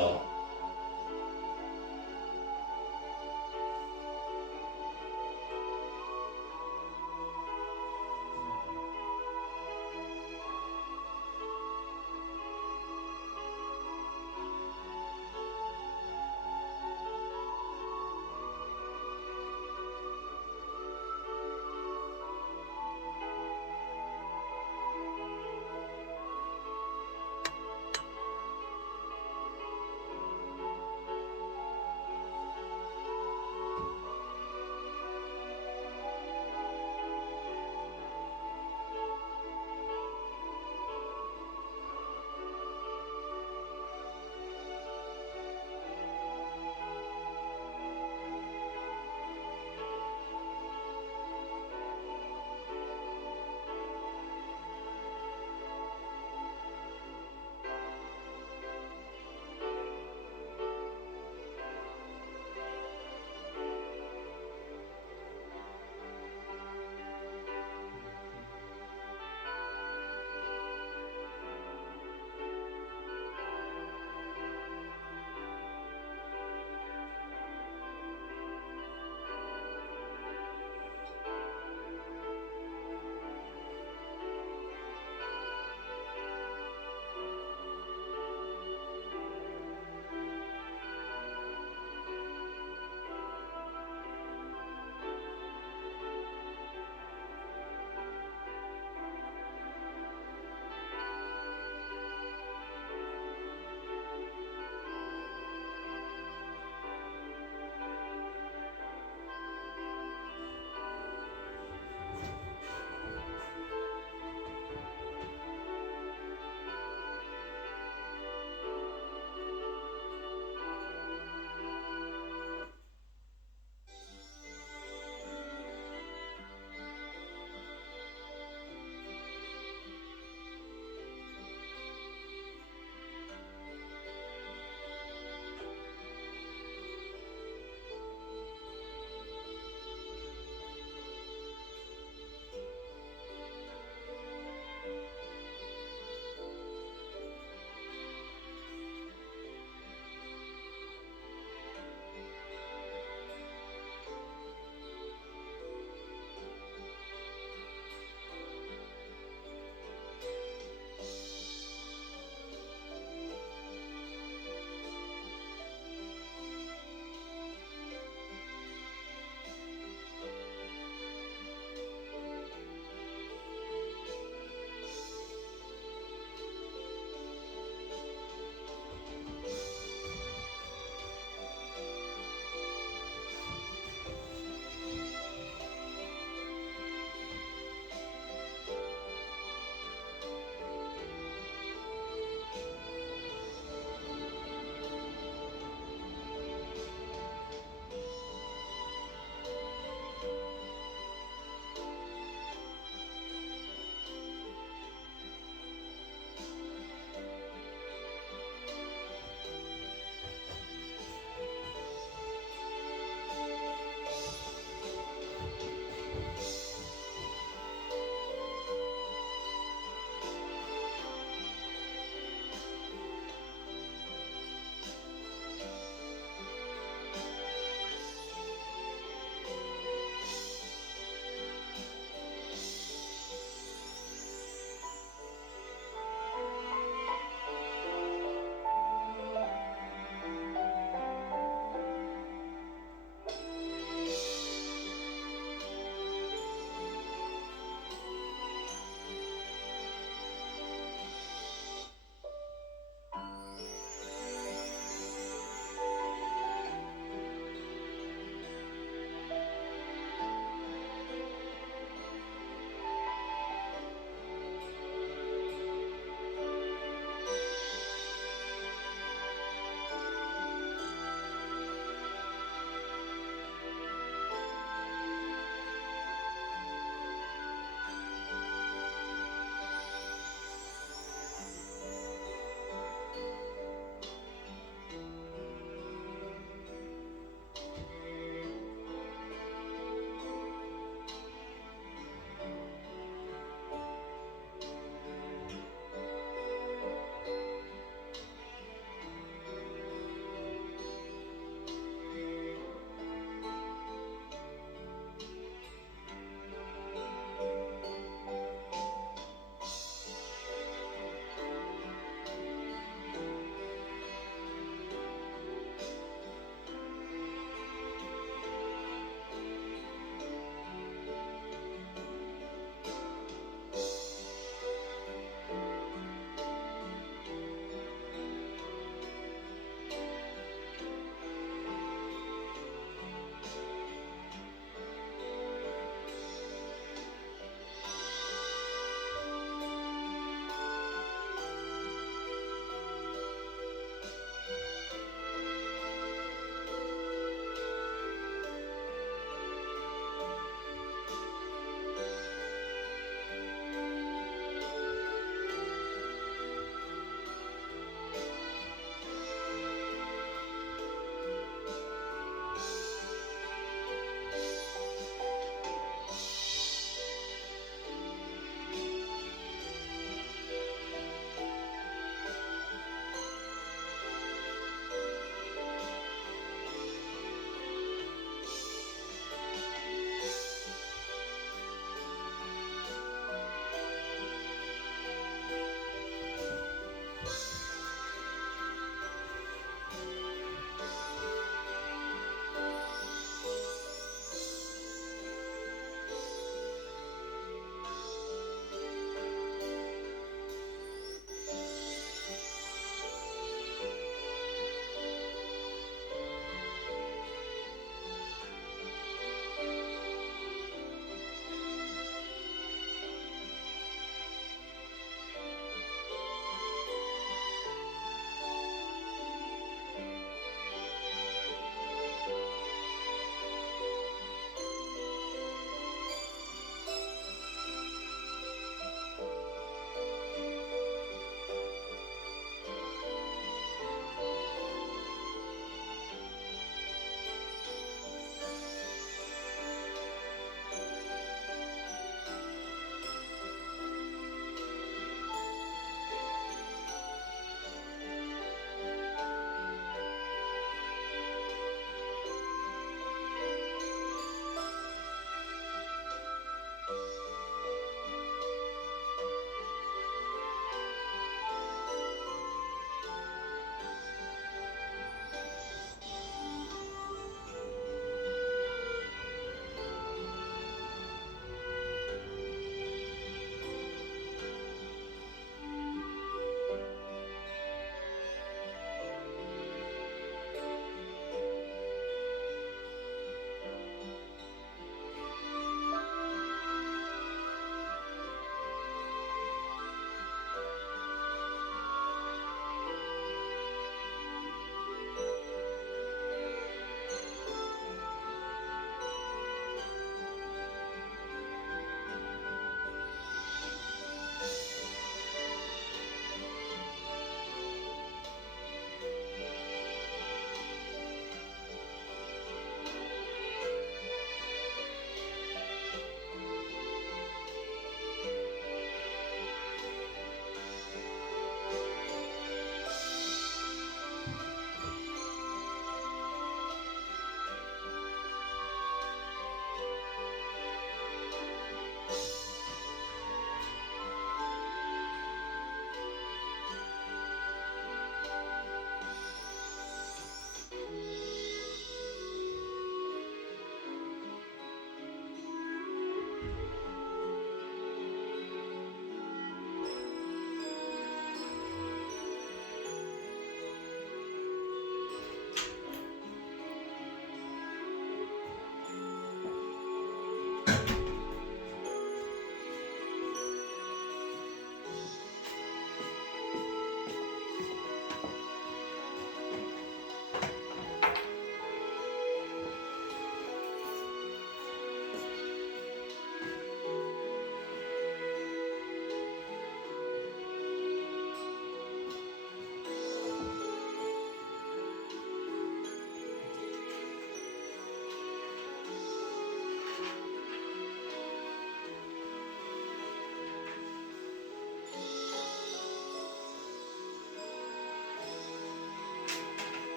어.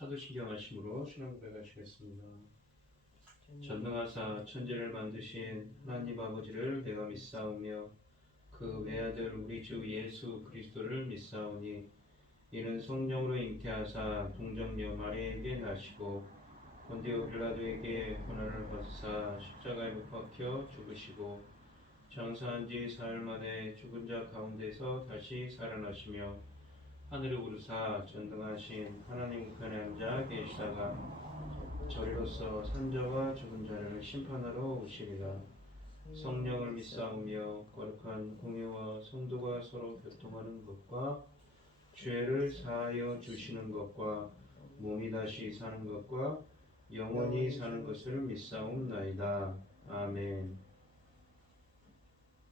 사도신경 하심으로 신앙 고백하시겠습니다. 전능하사 천지를 만드신 하나님 아버지를 내가 믿사오며 그 외아들 우리 주 예수 그리스도를 믿사오니 이는 성령으로 잉태하사 동정녀 마리아에게 나시고 본디오 빌라도에게 고난을 받으사 십자가에 못 박혀 죽으시고 장사한 지 사흘 만에 죽은 자 가운데서 다시 살아나시며 하늘에 오르사 전능하신 하나님 우편에 앉아 계시다가 저리로서 산자와 죽은 자를 심판하러 오시리라. 성령을 믿사오며 거룩한 공예와 성도가 서로 교통하는 것과 죄를 사하여 주시는 것과 몸이 다시 사는 것과 영원히 사는 것을 믿사옵나이다. 아멘.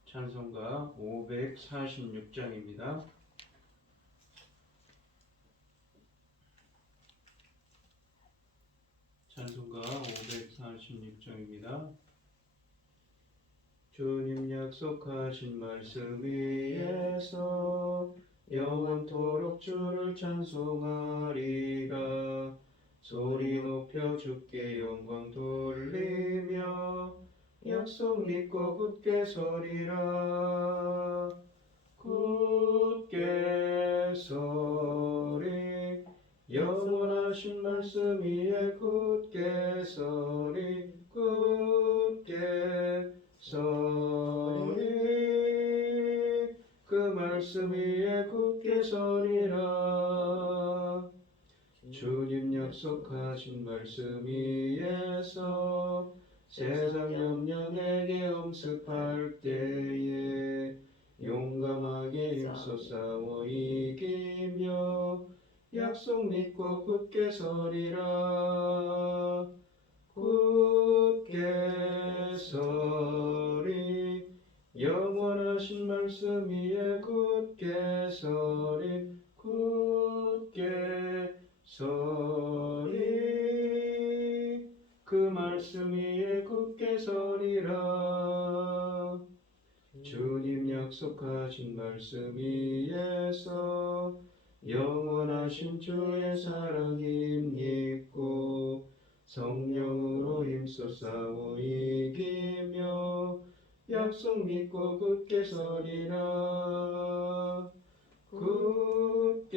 찬송가 546장입니다. 찬송가 546장입니다. 주님 약속하신 말씀 위에서 영원토록 주를 찬송하리라. 소리 높여 주께 영광 돌리며 약속 믿고 굳게 서리라. 굳게 서리 영원하신 말씀 위에 굳게 서리 굳게 서리 그 말씀 위에 굳게 서리라. 주님 약속하신 말씀 위에서 세상 염려 내게 엄습할 때에 용감하게 힘써 싸워 이기며 약속 믿고 굳게 서리라. 굳게 서리 영원하신 말씀 위에 굳게 서리 굳게 서리 그 말씀 위에 굳게 서리라. 주님 약속하신 말씀 위에서 영원하신 주의 사랑 힘입고 성령으로 힘써 싸워 이기며 약속 믿고 굳게 서리라. 굳게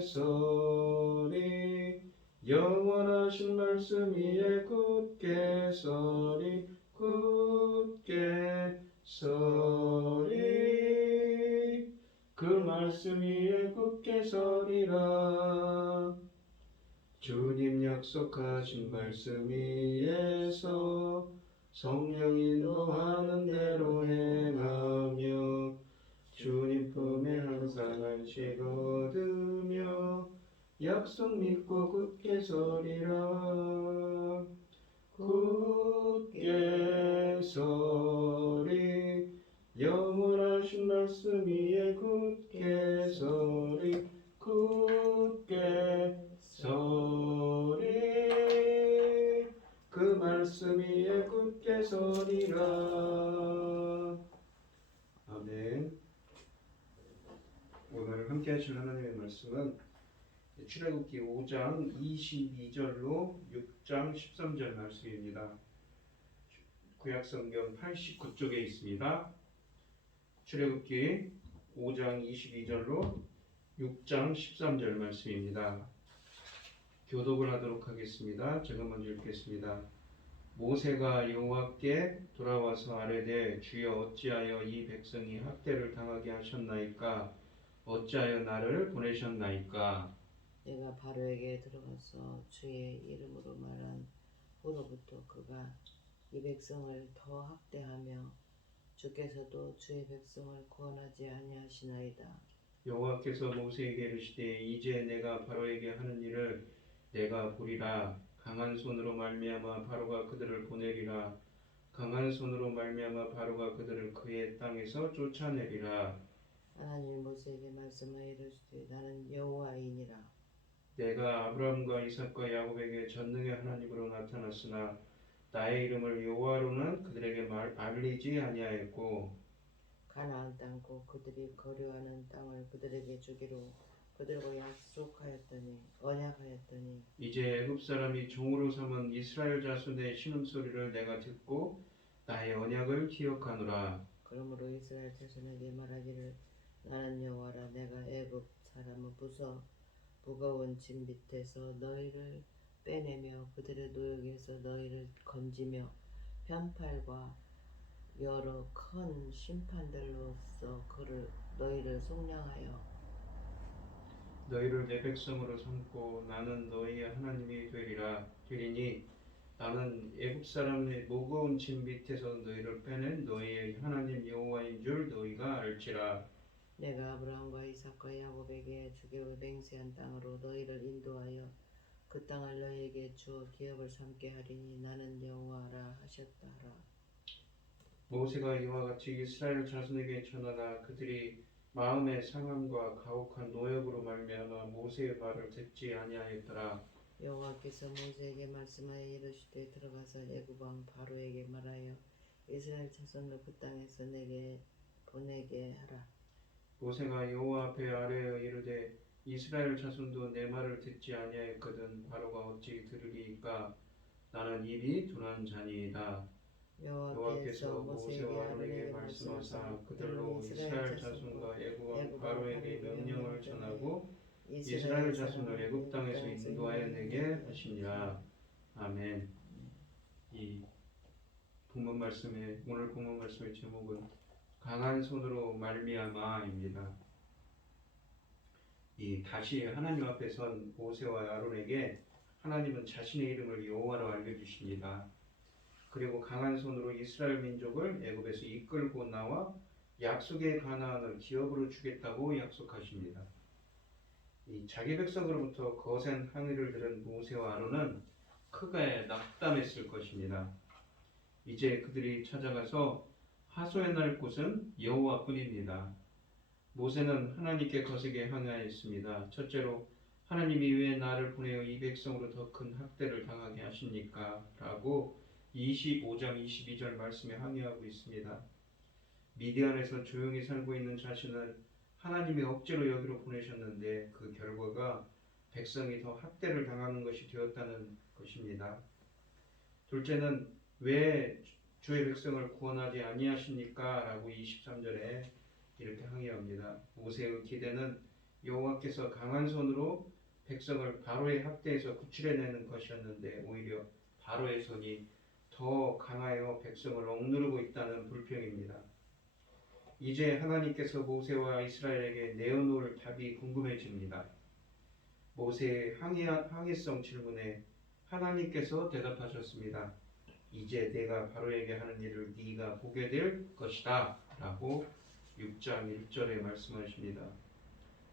서리 영원하신 말씀 위에 굳게 서리 굳게 서리 그 말씀 위에 굳게 서리라. 주님 약속하신 말씀 위에서 성령 인도하는 대로 행하며 주님 품에 항상 안식 얻으며 약속 믿고 굳게 서리라. 굳게 서리 영원하신 말씀 위에 굳게 서리 굳게 서리 그 말씀 위에 굳게 서리라. 아멘. 오늘 함께 하실 하나님의 말씀은 출애굽기 5장 22절로 6장 13절 말씀입니다. 구약성경 89쪽에 있습니다. 출애굽기 5장 22절로 6장 13절 말씀입니다. 교독을 하도록 하겠습니다. 제가 먼저 읽겠습니다. 모세가 여호와께 돌아와서 아뢰되 주여 어찌하여 이 백성이 학대를 당하게 하셨나이까? 어찌하여 나를 보내셨나이까? 내가 바로에게 들어가서 주의 이름으로 말한 후로부터 그가 이 백성을 더 학대하며 주께서도 주의 백성을 구원하지 아니하시나이다. 여호와께서 모세에게 이르시되 이제 내가 바로에게 하는 일을 내가 보리라. 강한 손으로 말미암아 바로가 그들을 보내리라. 강한 손으로 말미암아 바로가 그들을 그의 땅에서 쫓아내리라. 하나님이 모세에게 말씀하여 이르시되 나는 여호와이니라. 내가 아브라함과 이삭과 야곱에게 전능의 하나님으로 나타났으나 나의 이름을 여호와로는 그들에게 알리지 아니하였고 가나안 땅 곧 그들이 거류하는 땅을 그들에게 주기로 그들과 약속하였더니 언약하였더니 이제 애굽 사람이 종으로 삼은 이스라엘 자손의 신음소리를 내가 듣고 나의 언약을 기억하노라. 그러므로 이스라엘 자손에게 말하기를 나는 여호와라 내가 애굽 사람을 부숴 무거운 짐 밑에서 너희를 빼내며 그들의 노역에서 너희를 건지며 편팔과 여러 큰 심판들로서 너희를 속량하여 너희를 내 백성으로 삼고 나는 너희의 하나님이 되리니 나는 애굽 사람의 무거운 짐 밑에서 너희를 빼낸 너희의 하나님 여호와인 줄 너희가 알지라. 내가 아브라함과 이삭과 야곱에게 주게 맹세한 땅으로 너희를 인도하여 그 땅을 너희에게 주어 기업을 삼게 하리니 나는 여호와라 하셨다 하라. 모세가 이와 같이 이스라엘 자손에게 전하나 그들이 마음의 상함과 가혹한 노역으로 말미암아 모세의 말을 듣지 아니하였더라. 여호와께서 모세에게 말씀하여 이르시되 들어가서 애굽 왕 바로에게 말하여 이스라엘 자손을 그 땅에서 내게 보내게 하라. 모세가 여호와 앞에 아뢰어 이르되 이스라엘 자손도 내 말을 듣지 아니하였거든 바로가 어찌 들으리이까. 나는 입이 둔한 자니이다. 여호와께서 모세와 아론에게 말씀하사 그들로 이스라엘 자손과 애굽 왕 바로에게 명령을 전하고 이스라엘 자손을 애굽 땅에서 인도하여 내게 하시니라. 아멘. 이 오늘 본문 말씀의 제목은 강한 손으로 말미암아입니다. 이 다시 하나님 앞에 선 모세와 아론에게 하나님은 자신의 이름을 여호와로 알려주십니다. 그리고 강한 손으로 이스라엘 민족을 애굽에서 이끌고 나와 약속의 가나안을 기업으로 주겠다고 약속하십니다. 이 자기 백성으로부터 거센 항의를 들은 모세와 아론은 크게 낙담했을 것입니다. 이제 그들이 찾아가서 하소연할 곳은 여호와뿐입니다. 모세는 하나님께 거세게 항의하였습니다. 첫째로 하나님이 왜 나를 보내어 이 백성으로 더 큰 학대를 당하게 하십니까? 라고 25장 22절 말씀에 항의하고 있습니다. 미디안에서 조용히 살고 있는 자신을 하나님이 억지로 여기로 보내셨는데 그 결과가 백성이 더 학대를 당하는 것이 되었다는 것입니다. 둘째는 왜 주의 백성을 구원하지 아니하십니까? 라고 23절에 이렇게 항의합니다. 모세의 기대는 여호와께서 강한 손으로 백성을 바로의 학대에서 구출해내는 것이었는데 오히려 바로의 손이 더 강하여 백성을 억누르고 있다는 불평입니다. 이제 하나님께서 모세와 이스라엘에게 내어놓을 답이 궁금해집니다. 모세의 항의성 질문에 하나님께서 대답하셨습니다. 이제 내가 바로에게 하는 일을 네가 보게 될 것이다 라고 6장 1절에 말씀하십니다.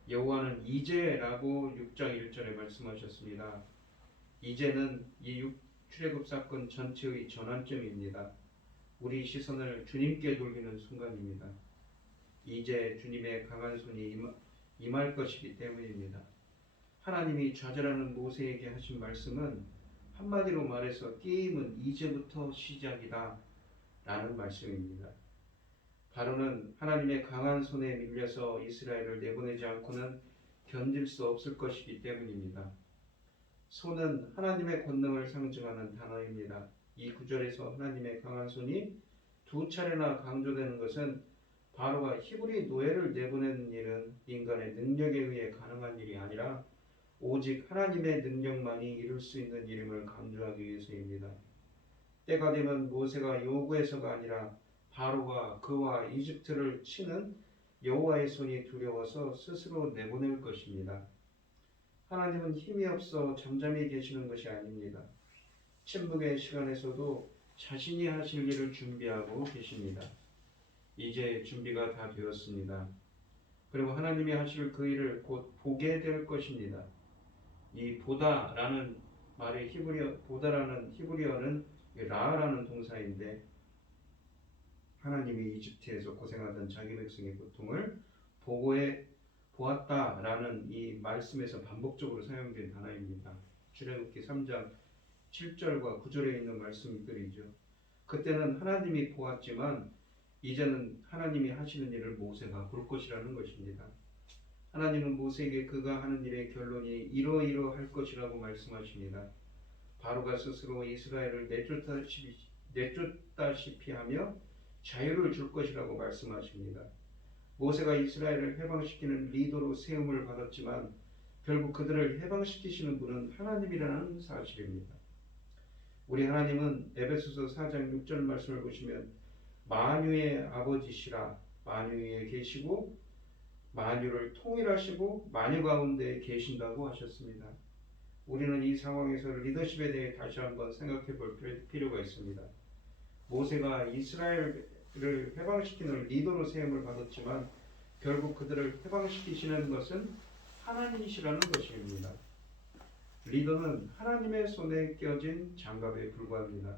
여호와는 이제라고 6장 1절에 말씀하셨습니다. 이제는 이 출애굽 사건 전체의 전환점입니다. 우리 시선을 주님께 돌리는 순간입니다. 이제 주님의 강한 손이 임할 것이기 때문입니다. 하나님이 좌절하는 모세에게 하신 말씀은 한마디로 말해서 게임은 이제부터 시작이다 라는 말씀입니다. 바로는 하나님의 강한 손에 밀려서 이스라엘을 내보내지 않고는 견딜 수 없을 것이기 때문입니다. 손은 하나님의 권능을 상징하는 단어입니다. 이 구절에서 하나님의 강한 손이 두 차례나 강조되는 것은 바로가 히브리 노예를 내보내는 일은 인간의 능력에 의해 가능한 일이 아니라 오직 하나님의 능력만이 이룰 수 있는 일임을 강조하기 위해서입니다. 때가 되면 모세가 요구해서가 아니라 바로가 그와 이집트를 치는 여호와의 손이 두려워서 스스로 내보낼 것입니다. 하나님은 힘이 없어 잠잠히 계시는 것이 아닙니다. 침묵의 시간에서도 자신이 하실 일을 준비하고 계십니다. 이제 준비가 다 되었습니다. 그리고 하나님이 하실 그 일을 곧 보게 될 것입니다. 이 보다라는 말의 보다라는 히브리어는 라라는 동사인데 하나님이 이집트에서 고생하던 자기 백성의 고통을 보았다라는 이 말씀에서 반복적으로 사용된 단어입니다. 출애굽기 3장 7절과 9절에 있는 말씀들이죠. 그때는 하나님이 보았지만 이제는 하나님이 하시는 일을 모세가 볼 것이라는 것입니다. 하나님은 모세에게 그가 하는 일의 결론이 이러이러할 것이라고 말씀하십니다. 바로가 스스로 이스라엘을 내쫓다시피 하며 자유를 줄 것이라고 말씀하십니다. 모세가 이스라엘을 해방시키는 리더로 세움을 받았지만 결국 그들을 해방시키시는 분은 하나님이라는 사실입니다. 우리 하나님은 에베소서 4장 6절 말씀을 보시면 만유의 아버지시라, 만유 위에 계시고 만유를 통일하시고 만유 가운데 계신다고 하셨습니다. 우리는 이 상황에서 리더십에 대해 다시 한번 생각해 볼 필요가 있습니다. 모세가 이스라엘을 해방시키는 리더로 세움을 받았지만 결국 그들을 해방시키시는 것은 하나님이시라는 것입니다. 리더는 하나님의 손에 껴진 장갑에 불과합니다.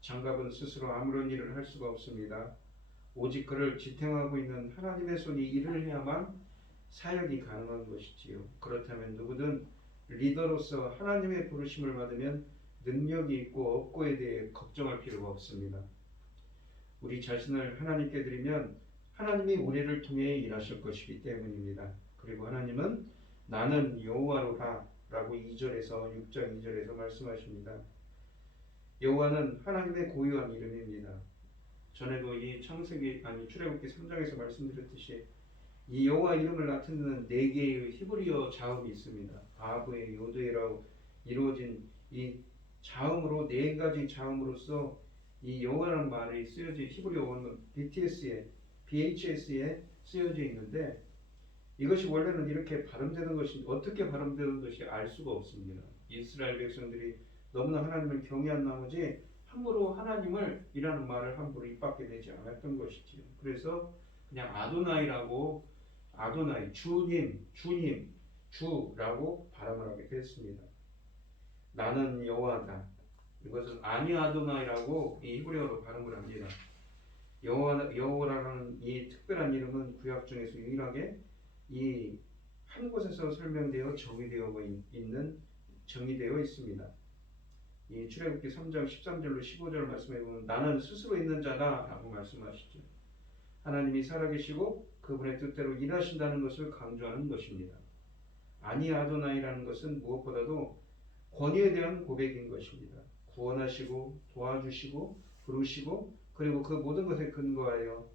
장갑은 스스로 아무런 일을 할 수가 없습니다. 오직 그를 지탱하고 있는 하나님의 손이 일을 해야만 사역이 가능한 것이지요. 그렇다면 누구든 리더로서 하나님의 부르심을 받으면 능력이 있고 없고에 대해 걱정할 필요가 없습니다. 우리 자신을 하나님께 드리면 하나님이 우리를 통해 일하실 것이기 때문입니다. 그리고 하나님은 나는 여호와로라 라고 2절에서 6장 2절에서 말씀하십니다. 여호와는 하나님의 고유한 이름입니다. 전에도 이 출애굽기 3장에서 말씀드렸듯이 이 여호와 이름을 나타내는 4개의 히브리어 자음이 있습니다. 아브의 요드에라고 이루어진 이 자음으로 4가지 자음으로서 이 여호와라는 말이 쓰여져 히브리어 원문 BHS에 쓰여져 있는데 이것이 원래는 이렇게 발음되는 것이 어떻게 발음되는 것이 알 수가 없습니다. 이스라엘 백성들이 너무나 하나님을 경외한 나머지 함부로 하나님을 이라는 말을 함부로 입 밖에 내지 않았던 것이지요. 그래서 그냥 아도나이 주님 주라고 발음을 하게 됐습니다. 나는 여호와다. 이것은 아니 아도나이라고 이 히브리어로 발음을 합니다. 여호와라는 이 특별한 이름은 구약 중에서 유일하게 이 한 곳에서 설명되어 정의되어 있습니다. 이 출애굽기 3장 13절로 15절 말씀해 보면 나는 스스로 있는 자다라고 말씀하시죠. 하나님이 살아계시고 그분의 뜻대로 일하신다는 것을 강조하는 것입니다. 아니 아도나이라는 것은 무엇보다도 권위에 대한 고백인 것입니다. 구원하시고 도와주시고 부르시고 그리고 그 모든 것에 근거하여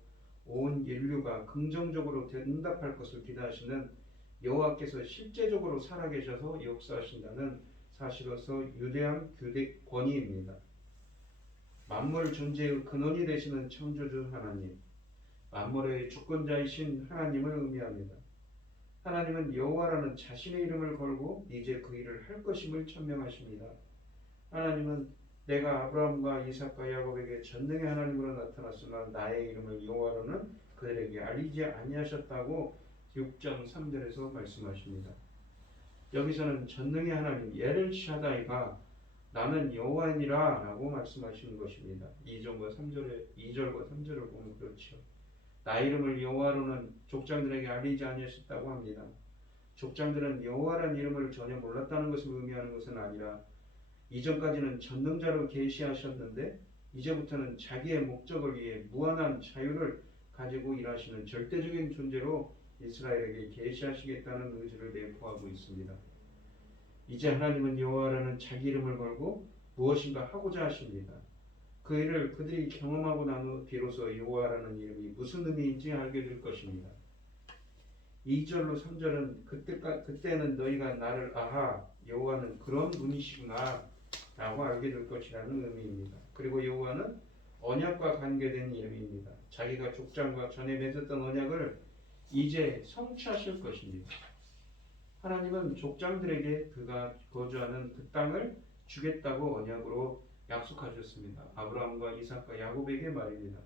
온 인류가 긍정적으로 응답할 것을 기대하시는 여호와께서 실제적으로 살아계셔서 역사하신다는 사실로서 유대한 권위입니다. 만물 존재의 근원이 되시는 창조주 하나님, 만물의 주권자이신 하나님을 의미합니다. 하나님은 여호와라는 자신의 이름을 걸고 이제 그 일을 할 것임을 천명하십니다. 하나님은 내가 아브라함과 이삭과 야곱에게 전능의 하나님으로 나타났으나 나의 이름을 여호와로는 그들에게 알리지 아니하셨다고 6장 3절에서 말씀하십니다. 여기서는 전능의 하나님 엘샤다이가 나는 여호와니라 라고 말씀하시는 것입니다. 2절과 3절을 보면 그렇죠. 나의 이름을 여호와로는 족장들에게 알리지 아니하셨다고 합니다. 족장들은 여호와라는 이름을 전혀 몰랐다는 것을 의미하는 것은 아니라 이전까지는 전능자로 계시하셨는데 이제부터는 자기의 목적을 위해 무한한 자유를 가지고 일하시는 절대적인 존재로 이스라엘에게 계시하시겠다는 의지를 내포하고 있습니다. 이제 하나님은 여호와라는 자기 이름을 걸고 무엇인가 하고자 하십니다. 그 일을 그들이 경험하고 난 후 비로소 여호와라는 이름이 무슨 의미인지 알게 될 것입니다. 2절로 3절은 그때는 너희가 나를 아하 여호와는 그런 분이시구나 라고 알게 될 것이라는 의미입니다. 그리고 여호와는 언약과 관계된 이름입니다. 자기가 족장과 전에 맺었던 언약을 이제 성취하실 것입니다. 하나님은 족장들에게 그가 거주하는 그 땅을 주겠다고 언약으로 약속하셨습니다. 아브라함과 이삭과 야곱에게 말입니다.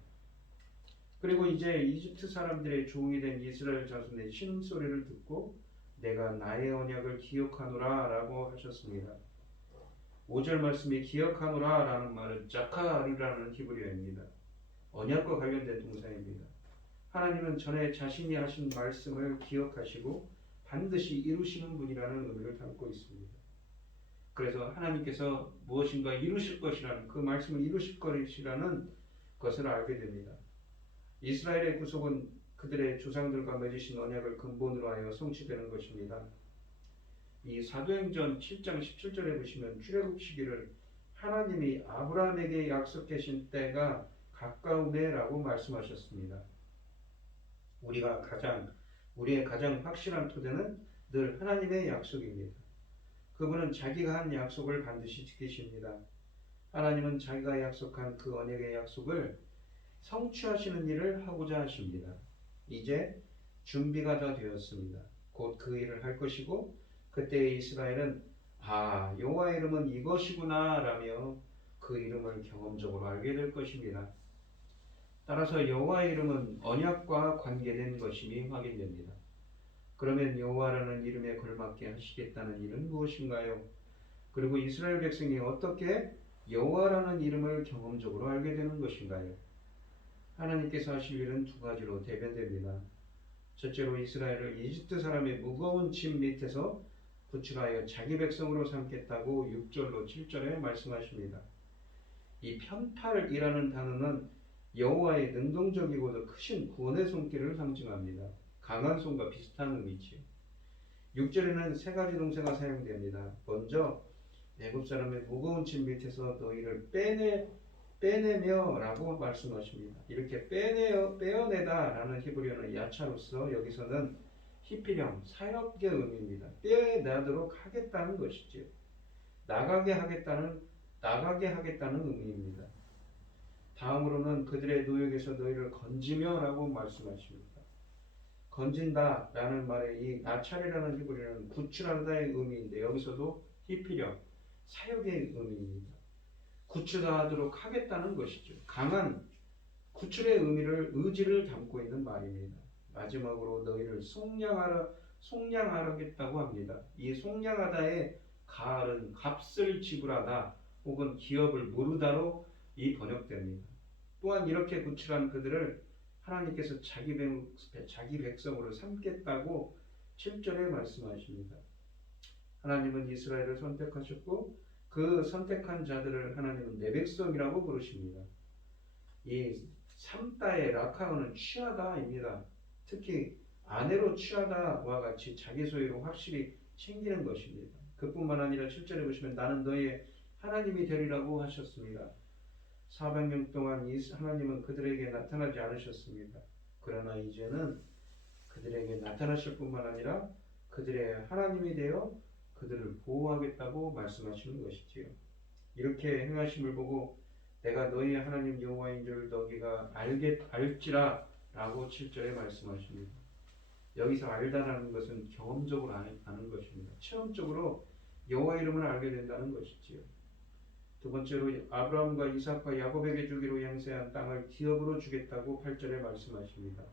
그리고 이제 이집트 사람들의 종이 된 이스라엘 자손의 신음소리를 듣고 내가 나의 언약을 기억하노라 라고 하셨습니다. 5절 말씀에 기억하노라 라는 말은 자카르라는 히브리어입니다. 언약과 관련된 동사입니다. 하나님은 전에 자신이 하신 말씀을 기억하시고 반드시 이루시는 분이라는 의미를 담고 있습니다. 그래서 하나님께서 무엇인가 이루실 것이라는 그 말씀을 이루실 것이라는 것을 알게 됩니다. 이스라엘의 구속은 그들의 조상들과 맺으신 언약을 근본으로 하여 성취되는 것입니다. 이 사도행전 7장 17절에 보시면 출애굽 시기를 하나님이 아브라함에게 약속하신 때가 가까우네라고 말씀하셨습니다. 우리의 가장 확실한 토대는 늘 하나님의 약속입니다. 그분은 자기가 한 약속을 반드시 지키십니다. 하나님은 자기가 약속한 그 언약의 약속을 성취하시는 일을 하고자 하십니다. 이제 준비가 다 되었습니다. 곧 그 일을 할 것이고 그때 이스라엘은 여호와의 이름은 이것이구나 라며 그 이름을 경험적으로 알게 될 것입니다. 따라서 여호와의 이름은 언약과 관계된 것임이 확인됩니다. 그러면 여호와라는 이름에 걸맞게 하시겠다는 일은 무엇인가요? 그리고 이스라엘 백성이 어떻게 여호와라는 이름을 경험적으로 알게 되는 것인가요? 하나님께서 하실 일은 두 가지로 대변됩니다. 첫째로 이스라엘을 이집트 사람의 무거운 짐 밑에서 구출하여 자기 백성으로 삼겠다고 6절로 7절에 말씀하십니다. 이 편팔이라는 단어는 여호와의 능동적이고도 크신 구원의 손길을 상징합니다. 강한 손과 비슷한 의미지요. 6절에는 세 가지 동사가 사용됩니다. 먼저 애굽 사람의 무거운 짐 밑에서 너희를 빼내며 라고 말씀하십니다. 이렇게 빼어내다 라는 히브리어는 야차로서 여기서는 히피령, 사역의 의미입니다. 빼내도록 하겠다는 것이지요. 나가게 하겠다는 의미입니다. 다음으로는 그들의 노역에서 너희를 건지며 라고 말씀하십니다. 건진다 라는 말의 이 나찰이라는 히브리어는 구출하다의 의미인데 여기서도 히피령, 사역의 의미입니다. 구출하도록 하겠다는 것이죠. 강한 구출의 의지를 담고 있는 말입니다. 마지막으로 너희를 속량하겠다고 합니다. 이 속량하다의 가을은 값을 지불하다 혹은 기업을 무르다로 번역됩니다. 또한 이렇게 구출한 그들을 하나님께서 자기 백성으로 삼겠다고 7절에 말씀하십니다. 하나님은 이스라엘을 선택하셨고 그 선택한 자들을 하나님은 내 백성이라고 부르십니다. 이 삼다의 라카오는 취하다입니다. 특히 아내로 취하다와 같이 자기 소유로 확실히 챙기는 것입니다. 그뿐만 아니라 7절에 보시면 나는 너의 하나님이 되리라고 하셨습니다. 400년 동안 하나님은 그들에게 나타나지 않으셨습니다. 그러나 이제는 그들에게 나타나실 뿐만 아니라 그들의 하나님이 되어 그들을 보호하겠다고 말씀하시는 것이지요. 이렇게 행하심을 보고 내가 너희의 하나님 여호와인 줄 너희가 알지라 라고 7절에 말씀하십니다. 여기서 알다라는 것은 경험적으로 아는 것입니다. 체험적으로 여호와 이름을 알게 된다는 것이지요. 두 번째로 아브라함과 이삭과 야곱에게 주기로 맹세한 땅을 기업으로 주겠다고 8절에 말씀하십니다.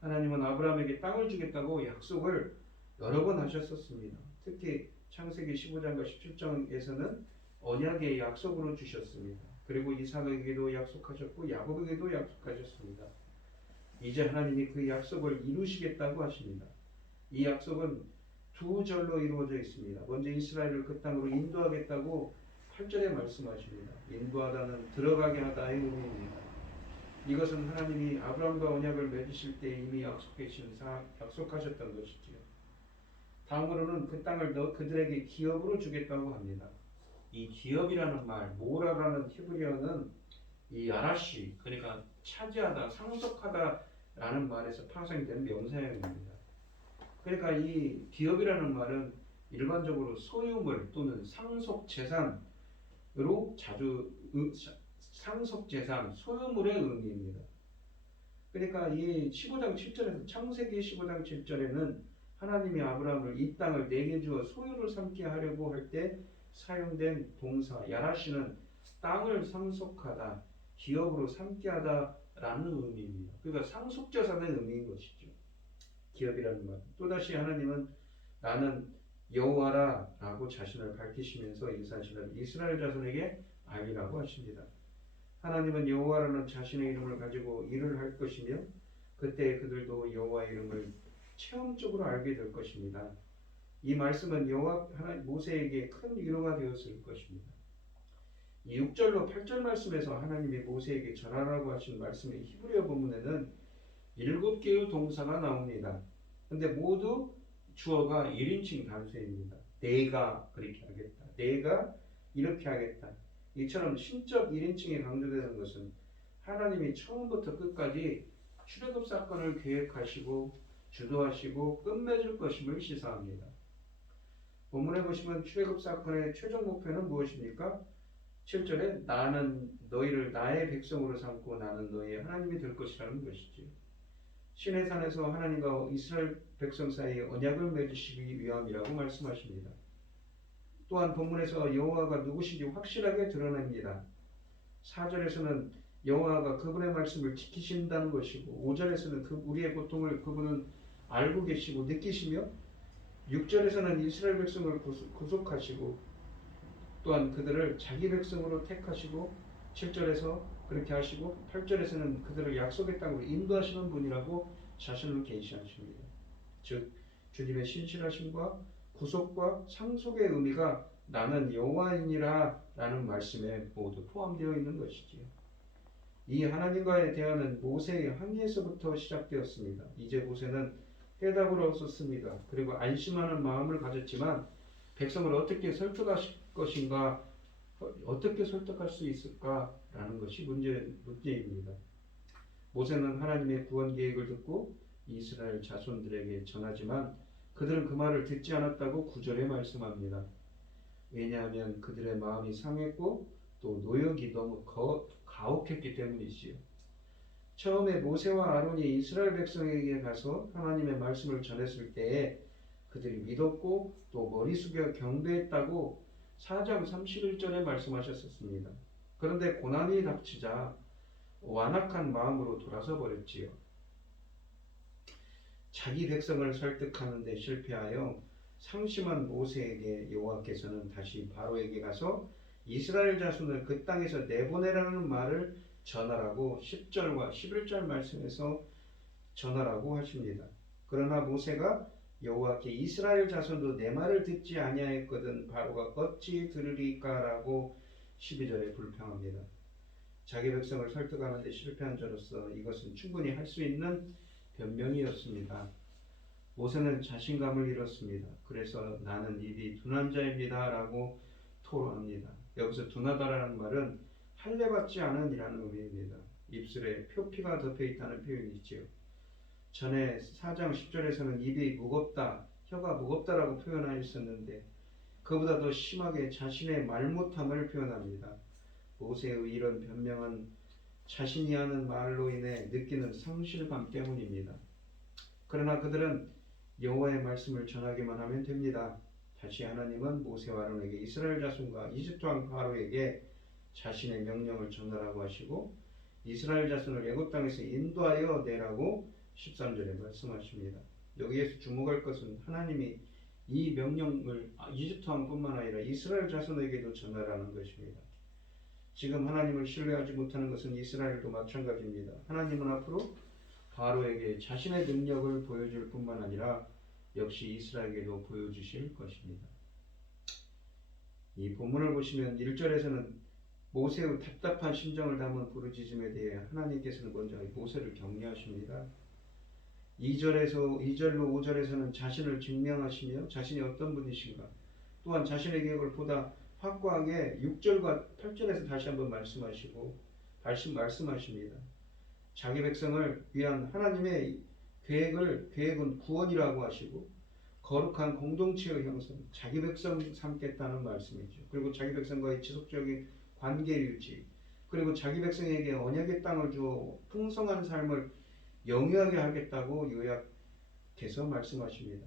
하나님은 아브라함에게 땅을 주겠다고 약속을 여러 번 하셨었습니다. 특히 창세기 15장과 17장에서는 언약의 약속으로 주셨습니다. 그리고 이삭에게도 약속하셨고 야곱에게도 약속하셨습니다. 이제 하나님이 그 약속을 이루시겠다고 하십니다. 이 약속은 두 절로 이루어져 있습니다. 먼저 이스라엘을 그 땅으로 인도하겠다고 8절에 말씀하십니다. 인도하다는 들어가게 하다의 의미입니다. 이것은 하나님이 아브라함과 언약을 맺으실 때 이미 약속하셨던 것이지요. 다음으로는 그 땅을 그들에게 기업으로 주겠다고 합니다. 이 기업이라는 말, 모라라는 히브리어는 이 야라시, 그러니까 차지하다, 상속하다라는 말에서 파생된 명사형입니다. 그러니까 이 기업이라는 말은 일반적으로 소유물 또는 상속재산으로 상속재산, 소유물의 의미입니다. 그러니까 이 15장 7절에서 창세기 15장 7절에는 하나님이 아브라함을 이 땅을 내게 주어 소유를 삼게 하려고 할 때 사용된 동사 야라시는 땅을 상속하다, 기업으로 삼게 하다라는 의미입니다. 그러니까 상속재산의 의미인 것이죠. 기업이라는 말. 또다시 하나님은 나는 여호와라 라고 자신을 밝히시면서 이 사실을 이스라엘 자손에게 알리라고 하십니다. 하나님은 여호와라는 자신의 이름을 가지고 일을 할 것이며 그때 그들도 여호와의 이름을 체험적으로 알게 될 것입니다. 이 말씀은 모세에게 큰 위로가 되었을 것입니다. 이 6절로 8절 말씀에서 하나님이 모세에게 전하라고 하신 말씀의 히브리어 본문에는 7개의 동사가 나옵니다. 근데 모두 주어가 1인칭 단수입니다. 내가 그렇게 하겠다. 내가 이렇게 하겠다. 이처럼 신적 1인칭이 강조되는 것은 하나님이 처음부터 끝까지 출애굽 사건을 계획하시고 주도하시고 끝맺을 것임을 시사합니다. 본문에 보시면 출애굽 사건의 최종 목표는 무엇입니까? 7절에 나는 너희를 나의 백성으로 삼고 나는 너희의 하나님이 될 것이라는 것이지요. 시내산에서 하나님과 이스라엘 백성 사이에 언약을 맺으시기 위함이라고 말씀하십니다. 또한 본문에서 여호와가 누구신지 확실하게 드러냅니다. 4절에서는 여호와가 그분의 말씀을 지키신다는 것이고 5절에서는 우리의 고통을 그분은 알고 계시고 느끼시며 6절에서는 이스라엘 백성을 구속하시고 또한 그들을 자기 백성으로 택하시고 7절에서 그렇게 하시고 8절에서는 그들을 약속의 땅으로 인도하시는 분이라고 자신을 계시하십니다. 즉 주님의 신실하심과 구속과 상속의 의미가 나는 여호와이니라 라는 말씀에 모두 포함되어 있는 것이지요. 이 하나님과의 대화는 모세의 항해에서부터 시작되었습니다. 이제 모세는 해답을 얻었습니다. 그리고 안심하는 마음을 가졌지만 백성을 어떻게 설득하실 것인가, 어떻게 설득할 수 있을까라는 것이 문제입니다. 모세는 하나님의 구원 계획을 듣고 이스라엘 자손들에게 전하지만 그들은 그 말을 듣지 않았다고 9절에 말씀합니다. 왜냐하면 그들의 마음이 상했고 또 노역이 너무 가혹했기 때문이지요. 처음에 모세와 아론이 이스라엘 백성에게 가서 하나님의 말씀을 전했을 때에 그들이 믿었고 또 머리 숙여 경배했다고 4장 31절에 말씀하셨습니다. 그런데 고난이 닥치자 완악한 마음으로 돌아서 버렸지요. 자기 백성을 설득하는 데 실패하여 상심한 모세에게 여호와께서는 다시 바로에게 가서 이스라엘 자손을 그 땅에서 내보내라는 말을 전하라고 10절과 11절 말씀에서 전하라고 하십니다. 그러나 모세가 여호와께 이스라엘 자손도 내 말을 듣지 아니하였거든 바로가 어찌 들으리까라고 12절에 불평합니다. 자기 백성을 설득하는 데 실패한 자로서 이것은 충분히 할 수 있는 변명이었습니다. 모세는 자신감을 잃었습니다. 그래서 나는 입이 둔한 자입니다 라고 토로합니다. 여기서 둔하다라는 말은 할례받지 않은 이라는 의미입니다. 입술에 표피가 덮여 있다는 표현이지요. 전에 4장 10절에서는 입이 무겁다, 혀가 무겁다라고 표현하였었는데 그보다 더 심하게 자신의 말 못함을 표현합니다. 모세의 이런 변명은 자신이 하는 말로 인해 느끼는 상실감 때문입니다. 그러나 그들은 여호와의 말씀을 전하기만 하면 됩니다. 다시 하나님은 모세와 아론에게 이스라엘 자손과 이집트 왕 바로에게 자신의 명령을 전하라고 하시고 이스라엘 자손을 애굽 땅에서 인도하여 내라고 13절에 말씀하십니다. 여기에서 주목할 것은 하나님이 이 명령을 이집트 왕뿐만 아니라 이스라엘 자손에게도 전하라는 것입니다. 지금 하나님을 신뢰하지 못하는 것은 이스라엘도 마찬가지입니다. 하나님은 앞으로 바로에게 자신의 능력을 보여줄 뿐만 아니라 역시 이스라엘에게도 보여주실 것입니다. 이 본문을 보시면 1절에서는 모세의 답답한 심정을 담은 부르짖음에 대해 하나님께서는 먼저 모세를 격려하십니다. 2절로 5절에서는 자신을 증명하시며 자신이 어떤 분이신가, 또한 자신의 계획을 보다 확고하게 6절과 8절에서 다시 한번 말씀하십니다. 자기 백성을 위한 하나님의 계획은 구원이라고 하시고 거룩한 공동체의 형성, 자기 백성 삼겠다는 말씀이죠. 그리고 자기 백성과의 지속적인 관계 유지, 그리고 자기 백성에게 언약의 땅을 주어 풍성한 삶을 영위하게 하겠다고 요약해서 말씀하십니다.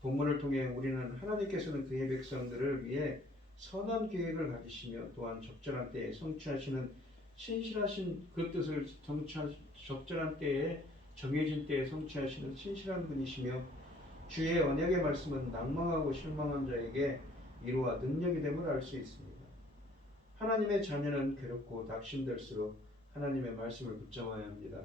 본문을 통해 우리는 하나님께서는 그의 백성들을 위해 선한 계획을 가지시며 또한 적절한 때에 성취하시는 신실하신 그 뜻을 적절한 때에 정해진 때에 성취하시는 신실한 분이시며 주의 언약의 말씀은 낭망하고 실망한 자에게 위로와 능력이 됨을 알 수 있습니다. 하나님의 자녀는 괴롭고 낙심될수록 하나님의 말씀을 붙잡아야 합니다.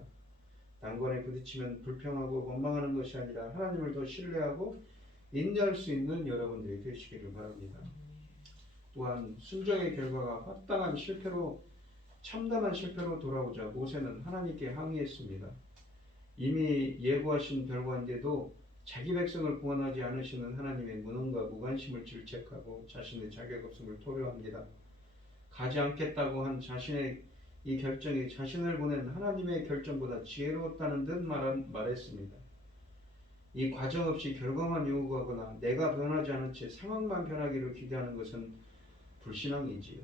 난관에 부딪히면 불평하고 원망하는 것이 아니라 하나님을 더 신뢰하고 인내할 수 있는 여러분들이 되시기를 바랍니다. 또한 순종의 결과가 참담한 실패로 돌아오자 모세는 하나님께 항의했습니다. 이미 예고하신 결과인데도 자기 백성을 구원하지 않으시는 하나님의 무능과 무관심을 질책하고 자신의 자격 없음을 토로합니다. 가지 않겠다고 한 자신의 이 결정이 자신을 보낸 하나님의 결정보다 지혜로웠다는 듯 말했습니다. 이 과정 없이 결과만 요구하거나 내가 변하지 않은 채 상황만 변하기를 기대하는 것은 불신앙이지요.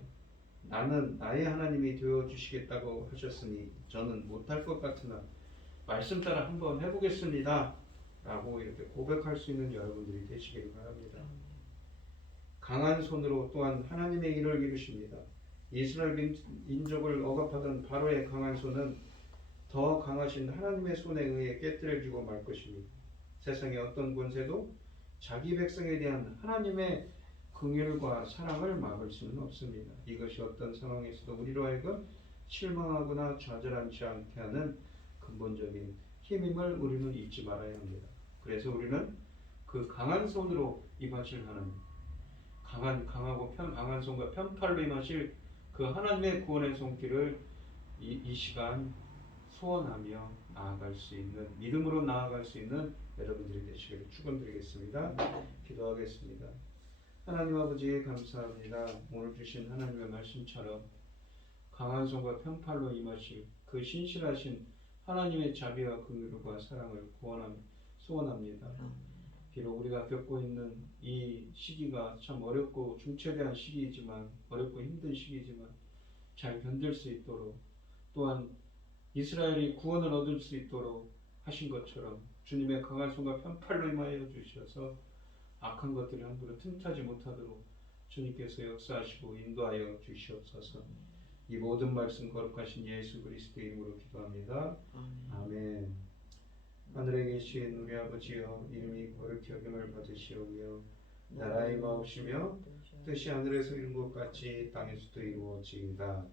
나는 나의 하나님이 되어주시겠다고 하셨으니 저는 못할 것 같으나 말씀 따라 한번 해보겠습니다 라고 이렇게 고백할 수 있는 여러분들이 되시길 바랍니다. 강한 손으로 또한 하나님의 일을 이루십니다. 이스라엘 민족을 억압하던 바로의 강한 손은 더 강하신 하나님의 손에 의해 깨뜨려지고 말 것입니다. 세상의 어떤 권세도 자기 백성에 대한 하나님의 긍휼과 사랑을 막을 수는 없습니다. 이것이 어떤 상황에서도 우리로 하여금 실망하거나 좌절하지 않게 하는 근본적인 힘임을 우리는 잊지 말아야 합니다. 그래서 우리는 그 강한 손으로 임하실 하나님, 강한 손과 편팔로 임하실 그 하나님의 구원의 손길을 이 시간 소원하며 나아갈 수 있는, 믿음으로 나아갈 수 있는 여러분들이 되시기를 축원드리겠습니다. 기도하겠습니다. 하나님 아버지 감사합니다. 오늘 주신 하나님의 말씀처럼 강한 손과 편팔로 임하실 그 신실하신 하나님의 자비와 긍휼과 사랑을 소원합니다. 비록 우리가 겪고 있는 이 시기가 참 어렵고 중체대한 시기이지만, 어렵고 힘든 시기이지만 잘 견딜 수 있도록, 또한 이스라엘이 구원을 얻을 수 있도록 하신 것처럼 주님의 강한 손과 편팔로 임하여 주셔서 악한 것들이 함부로 틈타지 못하도록 주님께서 역사하시고 인도하여 주시옵소서. 이 모든 말씀 거룩하신 예수 그리스도의 이름으로 기도합니다. 아멘. 하늘에 계신 우리 아버지여, 이름이 거룩히 여김을 받으시오며 나라의 마옵시며 뜻이 하늘에서 이룬 것 같이 땅에서도 이루어지이다.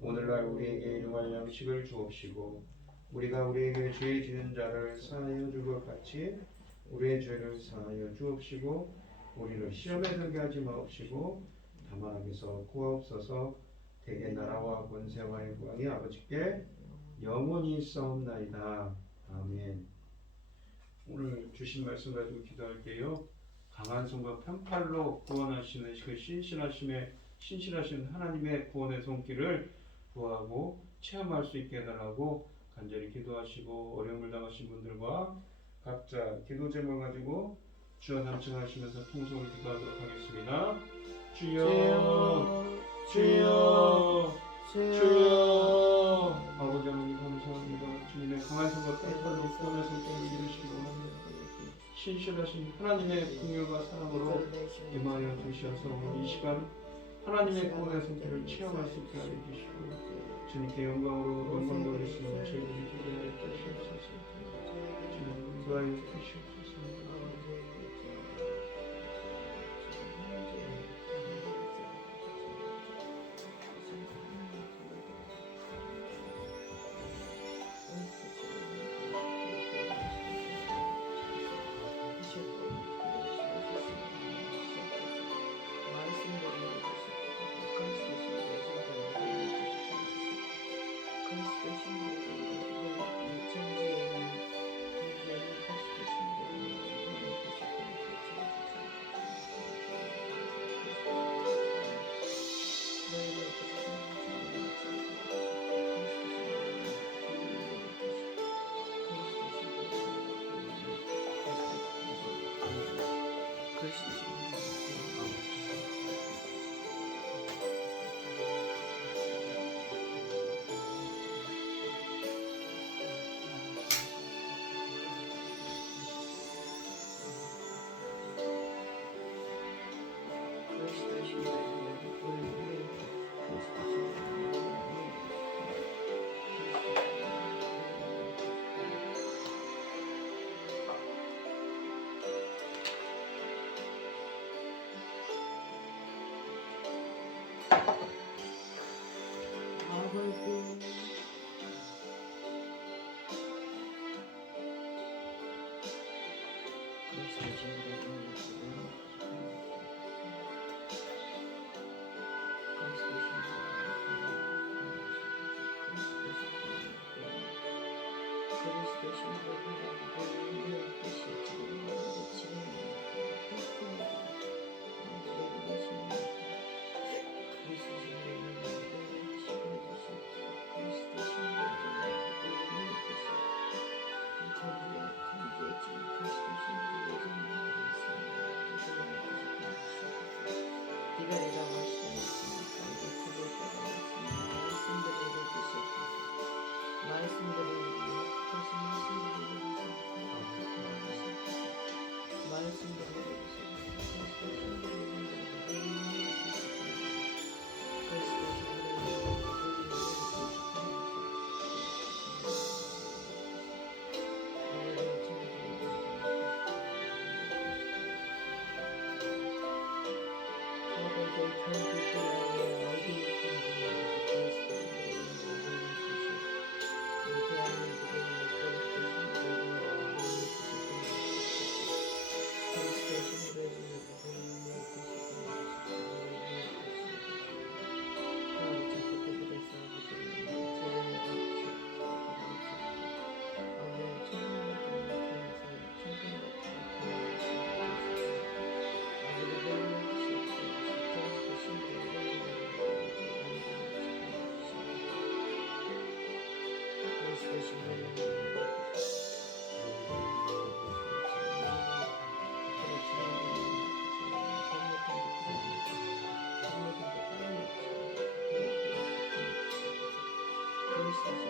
오늘날 우리에게 일용할 양식을 주옵시고 우리가 우리에게 죄 지은 자를 사하여 줄 것 같이 우리의 죄를 사하여 주옵시고 우리를 시험에 들게 하지 마옵시고 다만 악에서 구하옵소서. 대개 나라와 권세와 영광이 아버지께 영원히 있사옵나이다. 아멘. 오늘 주신 말씀 가지고 기도할게요. 강한 손과 편팔로 구원하시는 그 신실하신 하나님의 구원의 손길을 구하고 체험할 수 있게 해달라고 간절히 기도하시고, 어려움을 당하신 분들과 각자 기도 제목을 가지고 주여 단청하시면서 통성을 기도하도록 하겠습니다. 주여, 주여, 주여. 아버지 하나님 감사합니다. 주님의 강한 손과 편팔로 구원의 손길을 이루시고 신실하신 하나님의 긍휼과 사랑으로 임하여 주셔서 오늘 이 시간 하나님의 구원의 손길을 체험할 수 있게 하여 주시고 주님께 영광 돌리시는 저희들이 기도하여 주시옵소서. 주님 인도하여 주시옵소서. 그리스도 신으로 바라보고 내 뜻이 지금 마음에 진행하는 아버지 계시는 그리스도 신으로 바라보고 그리스도 신으로 바라보고 내 뜻이 천지에 지금 그리스도 신으로 예정하고 있습니다. 네가 내라고 하시니까 이제 그들 때가 왔습니다. 말씀들을 읽으셨고 말씀들을 읽으며 다시 말씀들을 읽으셨고 말씀들을 그리스도